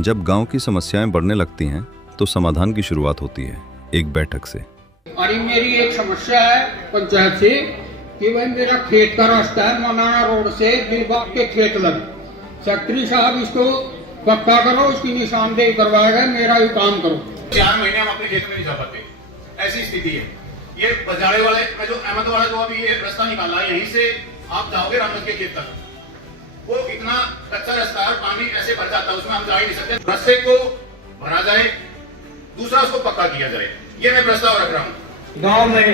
जब गांव की समस्याएं बढ़ने लगती हैं तो समाधान की शुरुआत होती है एक बैठक से। अरे मेरी एक समस्या है पंचायत से कि भाई मेरा खेत का रास्ता है मनाना रोड से दिलबाग के खेत लग, सेक्रेटरी साहब इसको पक्का करो, उसकी निशानदेही करवाएगा, मेरा भी काम करो। 4 महीने हम अपने खेत में नहीं जा पाते, ऐसी स्थिति है। ये बजाड़े वाले में जो अहमद वाला जो अभी ये रास्ता निकाला है, यहीं से आप जाओगे रामनगर के खेत तक, वो इतना कच्चा रास्ता है, पानी ऐसे भर जाता है उसमें, हम जा ही नहीं सकते। रास्ते को भरा जाए, दूसरा उसको पक्का किया जाए, ये मैं प्रस्ताव रख रहा हूँ। गांव में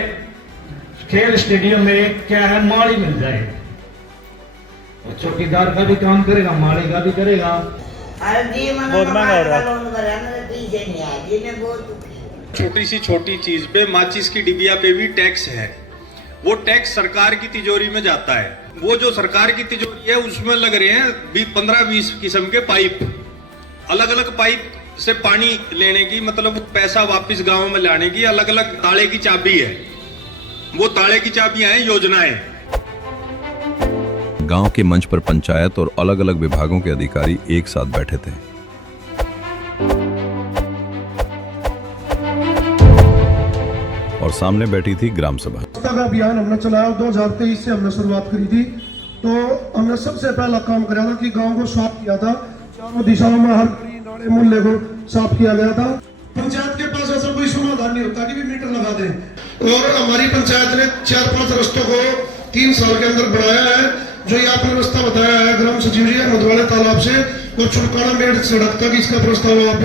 खेल स्टेडियम में क्या है, माली मिल जाए, चौकीदार का भी काम करेगा, माली का भी करेगा। बहुत महंगा हो रहा है। छोटी चीज पे, माचिस की डिबिया पे भी टैक्स है। वो टैक्स सरकार की तिजोरी में जाता है। वो जो सरकार की तिजोरी है उसमें लग रहे हैं 15-20 किस्म के पाइप, अलग अलग पाइप से पानी लेने की, मतलब पैसा वापस गांव में लाने की अलग अलग ताले की चाबी है। वो ताले की चाबियां हैं योजनाएं। गांव के मंच पर पंचायत और अलग अलग विभागों के अधिकारी एक साथ बैठे थे। और सामने बैठी थी ग्राम सभा। का अभियान हमने चलाया, 2023 से हमने शुरुआत करी थी। तो हमने सबसे पहला काम किया था कि गांव को साफ किया था, चारों दिशाओं में हर गली नाले मुहल्ले को साफ किया गया था। पंचायत के पास ऐसा कोई समाधान नहीं होता कि भी मीटर लगा दें, और हमारी पंचायत ने 4-5 रस्तों को 3 साल के अंदर बनाया है। जो ये आपने रास्ता बताया है ग्राम सचिव जी, मधुवाले तालाब से और चुड़काना मेड़ सड़क तक, इसका प्रस्ताव आप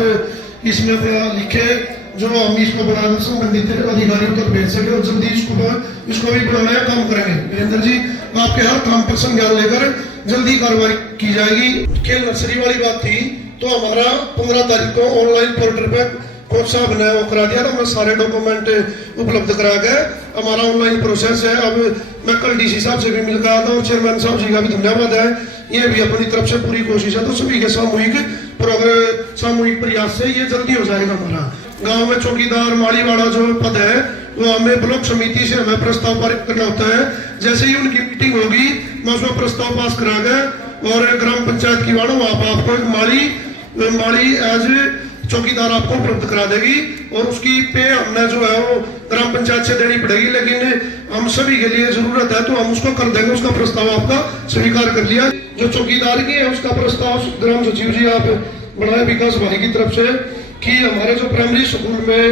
इसमें लिखे, जो हम इसको बनाने संबंधित अधिकारियों तक भेज सके, और जल्दी इसको भी बनाना है, काम करेंगे। वीरेंद्र जी, आपके हर काम पर संज्ञान लेकर जल्दी कार्रवाई की जाएगी। खेल नर्सरी वाली बात थी, तो हमारा 15 तारीख को ऑनलाइन पोर्टल पे कोच साहब ने वो करा दिया था, हमें सारे डॉक्यूमेंट उपलब्ध करा गए, हमारा ऑनलाइन प्रोसेस है। अब मैं कल डीसी साहब से भी मिल गया था, और चेयरमैन साहब जी का भी धन्यवाद है। ये भी अपनी तरफ से पूरी कोशिश है, तो सभी के सामूहिक प्रयास से ये जल्दी हो जाएगा। हमारा गांव में चौकीदार माली वाला जो पद है, वो हमें ब्लॉक समिति से हमें प्रस्ताव पारित करना होता है। जैसे ही उनकी मीटिंग होगी, मैं उसमें प्रस्ताव पास करा गया, और ग्राम पंचायत की वालों आपको एक माली एज चौकीदार आपको उपलब्ध करा देगी, और उसकी पे हमने जो है वो ग्राम पंचायत से देनी पड़ेगी, लेकिन हम सभी के लिए जरूरत है तो हम उसको कर देंगे। उसका प्रस्ताव आपका स्वीकार कर लिया। जो चौकीदार की है उसका प्रस्ताव ग्राम सचिव जी आप बढ़ाए विकास भाई की तरफ से, कि हमारे जो प्राइमरी स्कूल में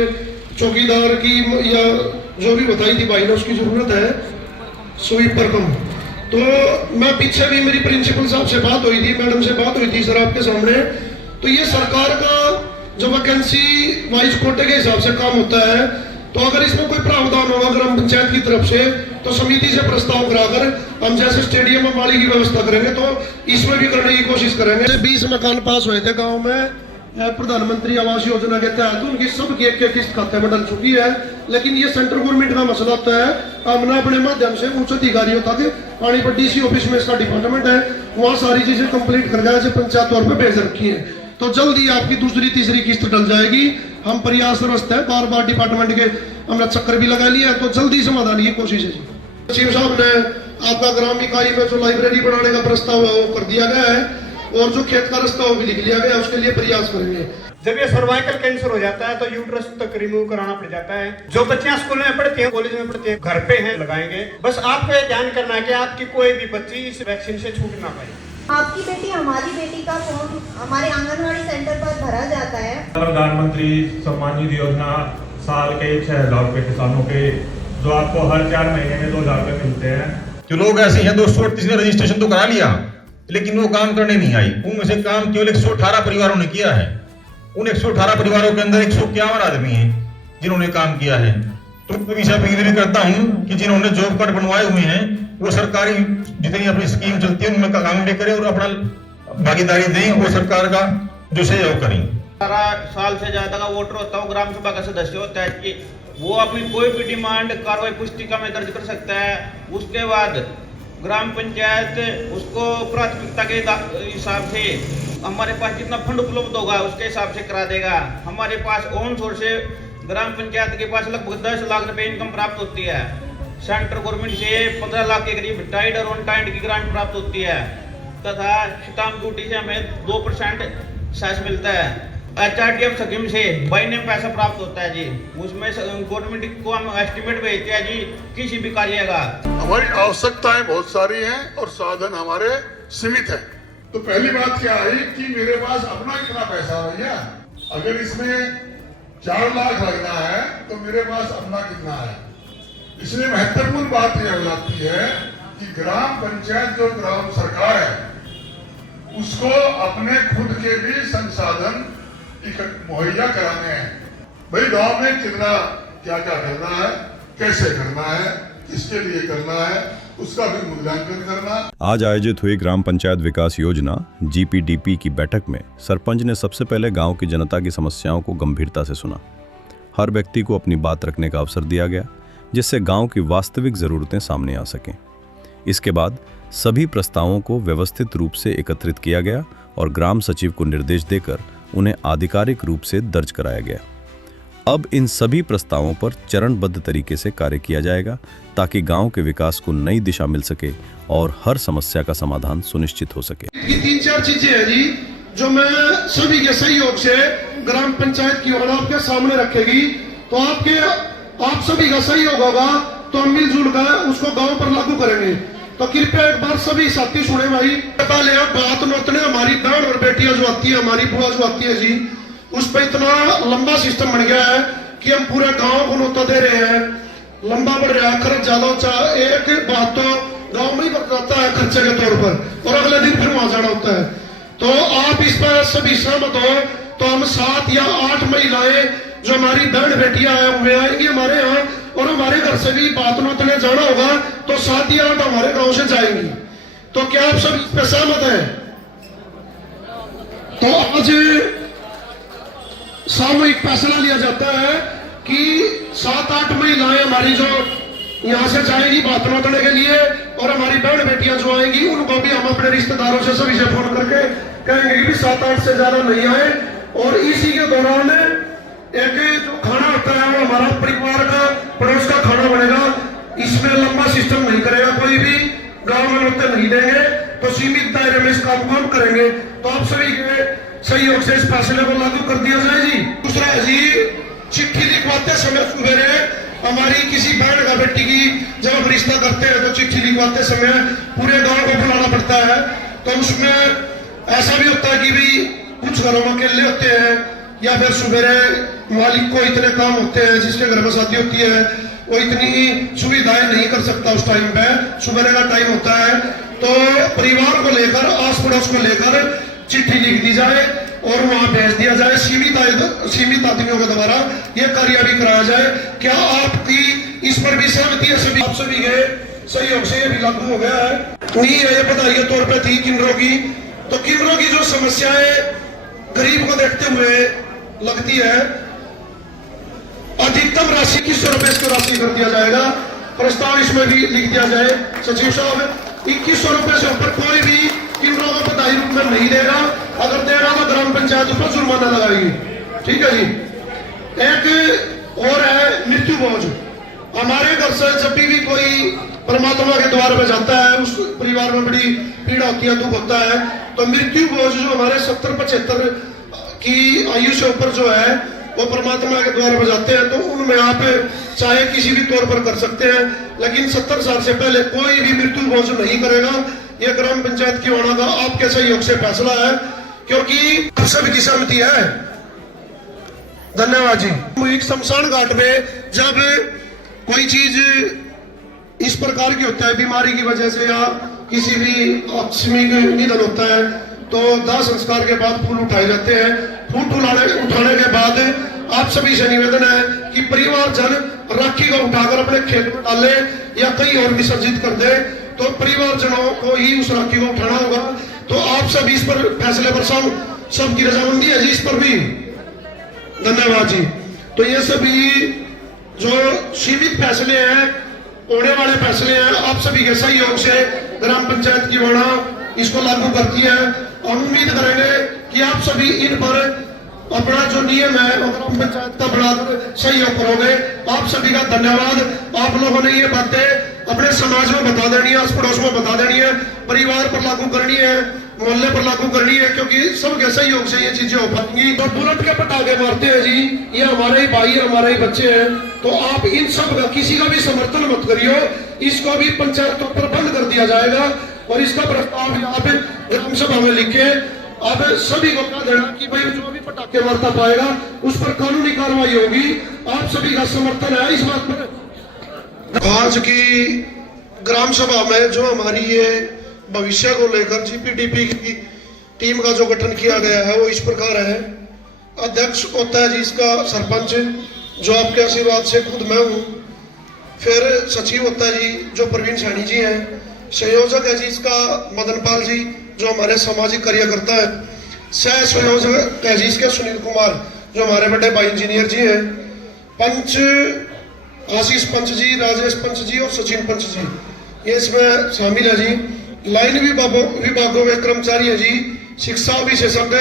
चौकीदार की या जो भी बताई थी भाई ने, उसकी जरूरत है स्वीपर कम। तो मैं पीछे भी मेरी प्रिंसिपल साहब से बात हुई थी, मैडम से बात हुई थी सर आपके सामने, तो ये सरकार का जो वैकेंसी वाइज कोटे के हिसाब से काम होता है। तो अगर इसमें कोई प्रावधान होगा ग्राम पंचायत की तरफ से, तो समिति से प्रस्ताव कराकर हम जैसे स्टेडियम में माली की व्यवस्था करेंगे, तो इसमें भी करने की कोशिश करेंगे। 20 मकान पास हुए थे गाँव में प्रधानमंत्री आवास योजना के तहत, उनकी सबकी एक किस्त खाते में डल चुकी है। लेकिन ये सेंट्रल गवर्नमेंट का मसला होता है, हमने अपने माध्यम से उच्च अधिकारियों तक, पानी पर डीसी ऑफिस में इसका डिपार्टमेंट है, वहाँ सारी चीजें कंप्लीट कर गए, पंचायत तौर पर भेज रखी है। तो जल्दी आपकी दूसरी तीसरी किस्त डल जाएगी। हम प्रयासरत है, बार डिपार्टमेंट के हमने चक्कर भी लगा लिया, तो जल्दी समाधान की कोशिश है। सचिव साहब ने आपका ग्राम इकाई में जो लाइब्रेरी बनाने का प्रस्ताव है वो कर दिया गया है, और जो खेत का रास्ता वो भी लिख लिया गया, उसके लिए प्रयास करेंगे। जब ये सर्वाइकल कैंसर हो जाता है तो यूट्रस तक रिमूव कराना पड़ जाता है। जो बच्चियां स्कूल में पढ़ती हैं, कॉलेज में पढ़ती हैं, घर पे हैं, लगाएंगे। बस आपको ये ध्यान करना है कि आपकी कोई भी बच्ची इस वैक्सीन से छूट ना पाए। आपकी बेटी हमारी बेटी का फॉर्म हमारे आंगनवाड़ी सेंटर पर भरा जाता है। प्रधानमंत्री सम्मान निधि योजना साल के 6,000 रुपए किसानों के, जो आपको हर 4 महीने में 2,000 रुपए मिलते हैं। जो लोग ऐसे हैं 238 ने रजिस्ट्रेशन तो करा लिया, लेकिन वो काम करने नहीं आई। उनमें से काम केवल 118 परिवारों ने किया है। उन 118 परिवारों के अंदर 151 आदमी हैं जिन्होंने काम किया है। तो मैं इसे अपील भी करता हूं कि जिन्होंने जॉब कार्ड बनवाए हुए हैं, वो सरकारी जितनी अपनी स्कीम चलती है उनमें काम भी करें और अपना भागीदारी दें, वो सरकार का जो सहयोग करें। 18 साल से ज्यादा का वोटर होता है, ग्राम सभा का सदस्य होता है, कि वो अपनी कोई भी डिमांड कार्रवाई पुस्तिका में दर्ज कर सकता है। उसके बाद ग्राम पंचायत उसको प्राथमिकता के हिसाब से हमारे पास जितना फंड उपलब्ध होगा उसके हिसाब से करा देगा। हमारे पास ऑन सोर्स से ग्राम पंचायत के पास लगभग 10 लाख रुपए इनकम प्राप्त होती है। सेंट्रल गवर्नमेंट से 15 लाख के करीब टाइड और ऑन टाइड की ग्रांट प्राप्त होती है, तथा स्टाम्प ड्यूटी से हमें 2% सेस मिलता है। HRTF स्कीम से महीने में पैसा प्राप्त होता है जी। उसमें गवर्नमेंट को हम एस्टिमेट भेजते हैं जी किसी भी कार्य का। हमारी आवश्यकताएं बहुत सारी हैं और साधन हमारे सीमित हैं। तो पहली बात क्या आई कि मेरे पास अपना कितना पैसा है भैया, अगर इसमें 4 लाख लगना है तो मेरे पास अपना कितना है। इसलिए महत्वपूर्ण बात यह हो जाती है कि ग्राम पंचायत जो ग्राम सरकार है उसको अपने खुद के भी संसाधन मुहैया कराने हैं। भाई गांव में कितना क्या क्या करना है, कैसे करना है, किसके लिए करना है, उसका भी मूल्यांकन करना। आज आयोजित हुई ग्राम पंचायत विकास योजना GPDP की बैठक में सरपंच ने सबसे पहले गांव की जनता की समस्याओं को गंभीरता से सुना। हर व्यक्ति को अपनी बात रखने का अवसर दिया गया, जिससे गांव की वास्तविक जरूरतें सामने आ सकें। इसके बाद सभी प्रस्तावों को व्यवस्थित रूप से एकत्रित किया गया और ग्राम सचिव को निर्देश देकर उन्हें आधिकारिक रूप से दर्ज कराया गया। अब इन सभी प्रस्तावों पर चरणबद्ध तरीके से कार्य किया जाएगा ताकि गांव के विकास को नई दिशा मिल सके और हर समस्या का समाधान सुनिश्चित हो सके। ये 3-4 चीजें हैं जी जो मैं सभी के सहयोग से ग्राम पंचायत की ओर आपके सामने रखेगी। तो आप सभी का सहयोग होगा तो हम मिलजुल कर उसको गांव पर लागू करेंगे। तो कृपया एक बार सभी साथी सुने भाई। पहले बात नोतने हमारी बहन और बेटियां जो आती है, हमारी बुआ जो आती है जी, उस पर इतना लंबा सिस्टम बन गया है कि हम पूरे गांव को नोता दे रहे हैं। लंबा बढ़ रहा है, खर्च ज्यादा होता है। एक बात तो गांव में ही बतलाता है खर्चे के तौर पर, और अगले दिन फिर वहां जाना होता है। तो आप इस पर सभी सहमत हो तो हम 7 या 8 महिलाएं जो हमारी बहन बेटियां हैं वे आएंगी हमारे यहाँ, और हमारे घर से भी बात नोतने जाना होगा तो 7 या 8 हमारे गांव से जाएंगी। तो क्या आप सब इस पर सहमत हैं? तो आज सामूहिक फैसला लिया जाता है कि 7-8 महिलाएं हमारी जो यहाँ से जाएंगी बात नोतने के लिए, और हमारी बहन बेटियां जो आएंगी उनको भी हम अपने रिश्तेदारों से सभी से फोन करके कहेंगे कि 7-8 से ज्यादा नहीं आए। और इसी के दौरान एक जो खाना होता है वो हमारा परिवार का पड़ोस का खाना बनेगा। इसमें लंबा सिस्टम नहीं करेगा कोई भी, गांव में नोते नहीं देंगे, तो सीमित दायरे में इस काम को हम करेंगे। तो आप सभी के सहयोग से इस फैसले को लागू कर दिया जाए जी। दूसरा है जी, चिट्ठी लिखवाते समय सुबेरे हमारी किसी बहन का बेटी की जब हम रिश्ता करते हैं तो चिट्ठी लिखवाते समय पूरे गांव को बुलाना पड़ता है। तो उसमें ऐसा भी होता है कि भी कुछ घरों में अकेले होते हैं या फिर सुबेरे मालिक को इतने काम होते हैं, जिसके घर में शादी होती है वो इतनी सुविधाएं नहीं कर सकता उस टाइम पे, सुबह का टाइम होता है। तो परिवार को लेकर, आस पड़ोस को लेकर चिट्ठी लिख दी जाए और वहां भेज दिया जाए सीमित आदमियों के द्वारा ये कार्य भी कराया जाए। क्या आपकी इस पर भी सहमति है? सभी आप सभी के सहयोग से ये भी लागू हो गया है। नहीं ये बताइए तौर पर थी किन्नरों की, तो किन्नरों की जो समस्याएं गरीब को देखते हुए लगती है, अधिकतम राशि 2100 रुपए इसको राशि कर दिया जाएगा। प्रस्ताव इसमें भी लिख दिया जाए सचिव साहब, 2100 रुपए से ऊपर कोई भी किन्नरों को बधाई रूप में नहीं देगा। अगर देगा तो ग्राम पंचायत उस पर जुर्माना लगाएगी। ठीक है जी। एक और है मृत्यु बोझ। हमारे घर से जब भी कोई परमात्मा के द्वार पे जाता है, उस परिवार में बड़ी पीड़ा होती है, दुख होता है। तो मृत्यु बोझ जो हमारे 70-75 की आयु से ऊपर जो है वो परमात्मा के द्वार पर जाते हैं, तो उनमें आप चाहे किसी भी तौर पर कर सकते हैं, लेकिन 70 साल से पहले कोई भी मृत्यु बोझ नहीं करेगा। यह ग्राम पंचायत की होना का आपके सहयोग से फैसला है, क्योंकि सभी की सहमति है। धन्यवाद जी। एक शमशान घाट में जब कोई चीज इस प्रकार की होता है, बीमारी की वजह से या किसी भी आकस्मिक निधन होता है, तो दाह संस्कार के बाद फूल उठाए जाते हैं। फूल उठाने के बाद आप सभी से निवेदन है कि परिवारजन राखी को उठाकर अपने खेत में डाले या कहीं और विसर्जित कर दे, तो परिवारजनों को ही उस राखी को उठाना होगा। तो आप सब इस पर फैसले पर सबकी रजामंदी है जी, इस पर भी धन्यवाद जी। तो ये सभी जो सीमित फैसले हैं, होने वाले फैसले हैं, आप सभी के सहयोग से ग्राम पंचायत की वाणा इसको लागू करती है। और उम्मीद करेंगे कि आप सभी इन पर अपना जो नियम है वो ग्राम पंचायत का बढ़ाकर सहयोग करोगे। आप सभी का धन्यवाद। आप लोगों ने ये बातें अपने समाज में बता देनी है, आस पड़ोस में बता देनी है, परिवार पर लागू करनी है। मोहल्ले पर लागू करनी है, क्योंकि सबके सहयोग से ये चीजें हो पाएंगी। तो बुलेट के पटाखे मारते हैं जी, ये हमारे ही भाई है, हमारे ही बच्चे हैं, तो आप इन सब का किसी का भी समर्थन मत करियो। इसको भी पंचायतों पर बंद कर दिया जाएगा और इसका प्रस्ताव आप ग्राम सभा में लिखे आप सभी को कह देना कि भाई जो भी पटाखे मारता पाएगा उस पर कानूनी कार्रवाई होगी। आप सभी का समर्थन है इस बात पर। आज की ग्राम सभा में जो हमारी ये भविष्य को लेकर जीपीडीपी की टीम का जो गठन किया गया है वो इस प्रकार है। अध्यक्ष होता है जी इसका सरपंच, जो आपके आशीर्वाद से खुद मैं हूँ। फिर सचिव होता है जी जो प्रवीण सैनी जी हैं। संयोजक है जी इसका मदन पाल जी जो हमारे सामाजिक कार्यकर्ता है। सह संयोजक है जी इसके सुनील कुमार जो हमारे बड़े भाई इंजीनियर जी हैं। पंच आशीष पंच जी, राजेश पंच जी और सचिन पंच जी ये इसमें शामिल है जी। लाइन विभागों में कर्मचारी है जी, शिक्षा विशेषज्ञ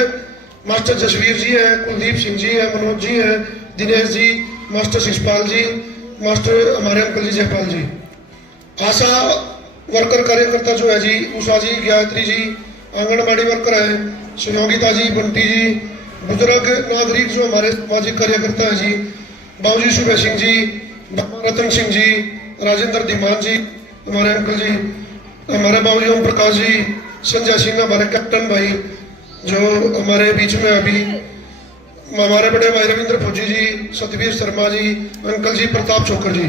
मास्टर जसवीर जी हैं, कुलदीप सिंह जी हैं, मनोज जी हैं, दिनेश जी, मास्टर शिषपाल जी, मास्टर हमारे अंकल जी जयपाल जी। आशा वर्कर कार्यकर्ता जो है जी उषा जी, गायत्री जी, आंगनबाड़ी वर्कर है सहयोगिता जी, बंटी जी, बुजुर्ग नागरिक जो हमारे सामाजिक कार्यकर्ता है जी, बाबूजी सुबह सिंह जी, रतन सिंह जी, राजेंद्र धीमान जी हमारे अंकल जी, हमारे बाबूजी ओम प्रकाश जी, संजय सिंह हमारे कैप्टन भाई जो हमारे बीच में अभी, हमारे बड़े भाई रविंद्र फौजी जी, सतवीर शर्मा जी, अंकल जी प्रताप चोकर जी।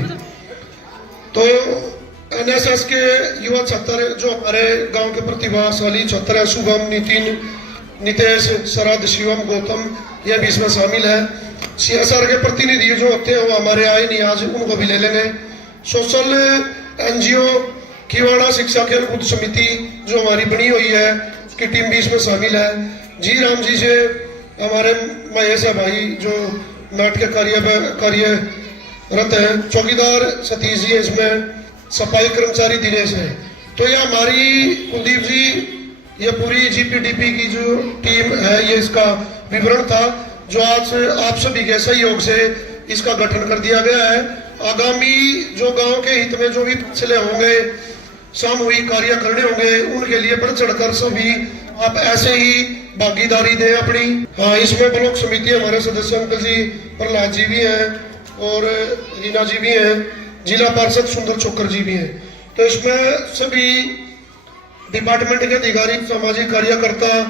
तो एनएसएस के युवा छात्र जो हमारे गांव के प्रतिभाशाली छात्र है, शुभम, नितिन, नितेश, शरद, शिवम, गौतम ये भी इसमें शामिल है। सीएसआर के प्रतिनिधि जो होते हैं वो हमारे आए नहीं, आज उनको भी ले लेंगे। सोशल एनजीओ किवाड़ा शिक्षा खेल कूद समिति जो हमारी बनी हुई है उसकी टीम भी इसमें शामिल है। जी राम जी से हमारे महेश है भाई जो नाट्य कार्यरत है। चौकीदार सतीश जी है इसमें, सफाई कर्मचारी दिनेश है। तो ये हमारी कुलदीप जी ये पूरी जीपीडीपी की जो टीम है ये इसका विवरण था जो आज आप सभी के सहयोग से इसका गठन कर दिया गया है। आगामी जो गांव के हित में जो भी फैसले होंगे, सामूहिक कार्य करने होंगे, उनके लिए बढ़ चढ़कर सभी आप ऐसे ही भागीदारी दें अपनी। हाँ, इसमें ब्लॉक समिति हमारे सदस्य अंकल जी प्रहलाद जी भी हैं और रीना जी भी हैं, जिला पार्षद सुंदर चोकर जी भी हैं। तो इसमें सभी डिपार्टमेंट के अधिकारी, सामाजिक कार्यकर्ता,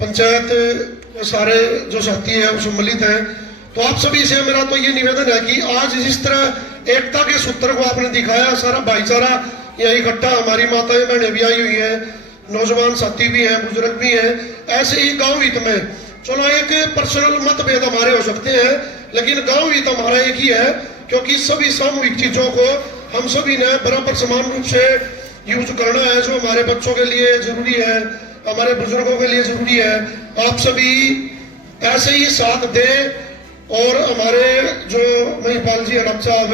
पंचायत सारे जो साथी है वो सम्मिलित हैं। तो आप सभी से मेरा तो ये निवेदन है कि आज जिस तरह एकता के सूत्र को आपने दिखाया, सारा भाईचारा यहाँ इकट्ठा, हमारी माताएं बहनें भी आई हुई है, नौजवान साथी भी हैं, बुजुर्ग भी हैं, ऐसे ही गांव हित में चलो एक पर्सनल मतभेद हमारे हो सकते हैं लेकिन गांव हित हमारा एक ही है, क्योंकि सभी सामूहिक चीजों को हम सभी ने बराबर समान रूप से यूज करना है। जो हमारे बच्चों के लिए जरूरी है, हमारे बुजुर्गों के लिए जरूरी है, आप सभी ऐसे ही साथ दें। और हमारे जो महिपाल जी, अनब साहब,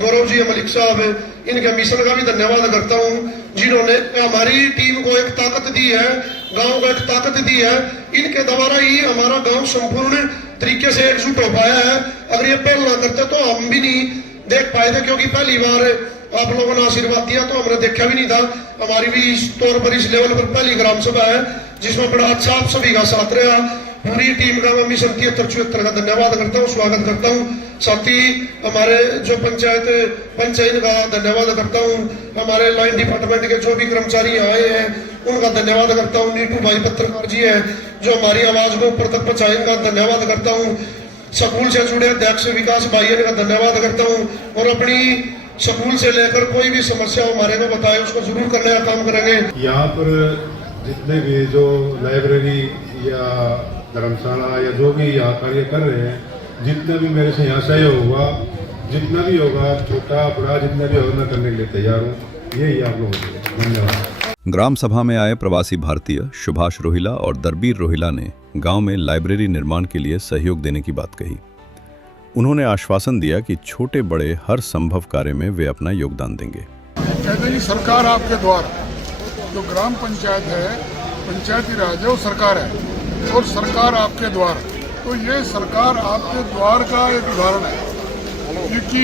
गौरव जी, मलिक साहब, इनके मिशन का भी धन्यवाद करता हूँ जिन्होंने हमारी टीम को एक ताकत दी है, गांव को एक ताकत दी है। इनके द्वारा ही हमारा गांव संपूर्ण तरीके से एकजुट हो पाया है। अगर ये पहल ना करते तो हम भी नहीं देख पाए थे, क्योंकि पहली बार आप लोगों ने आशीर्वाद दिया तो हमने देखा भी नहीं था। हमारी भी इस तौर पर इस लेवल पर पहली ग्राम सभा है जिसमें बड़ा अच्छा आप सभी का साथ रहा। पूरी टीम का मैं मिशन 73-74 का धन्यवाद करता हूँ, स्वागत करता हूँ। साथ ही हमारे जो पंचायत का धन्यवाद करता हूँ। हमारे लाइन डिपार्टमेंट के जो भी कर्मचारी आए हैं उनका धन्यवाद करता हूँ। नीटू भाई पत्रकार जी है जो हमारी आवाज को ऊपर तक पहुंचाए, इनका धन्यवाद करता हूँ। स्कूल से जुड़े अध्यक्ष विकास भाई का धन्यवाद करता हूँ। और अपनी स्कूल से लेकर कोई भी समस्या हमारे को बताए उसको जरूर करने का काम करेंगे। यहाँ पर जितने भी जो लाइब्रेरी या धर्मशाला या जो भी यहाँ कार्य कर रहे हैं, जितने भी मेरे से यहाँ सहयोग हुआ, जितना भी होगा छोटा बड़ा जितना भी होगा मैं करने के लिए तैयार हूँ। यही आप लोगों को धन्यवाद। ग्राम सभा में आए प्रवासी भारतीय सुभाष रोहिला और दरबीर रोहिला ने गांव में लाइब्रेरी निर्माण के लिए सहयोग देने की बात कही। उन्होंने आश्वासन दिया कि छोटे बड़े हर संभव कार्य में वे अपना योगदान देंगे। कहते हैं सरकार आपके द्वार, जो ग्राम पंचायत है, पंचायती राज है, वो सरकार है और सरकार आपके द्वार। तो ये सरकार आपके द्वार का एक उदाहरण है, क्योंकि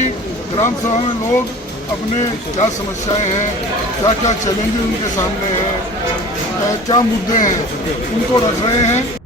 ग्राम सभा में लोग अपने क्या समस्याएं हैं, क्या क्या चैलेंजेस उनके सामने हैं, क्या मुद्दे हैं, उनको रख रहे हैं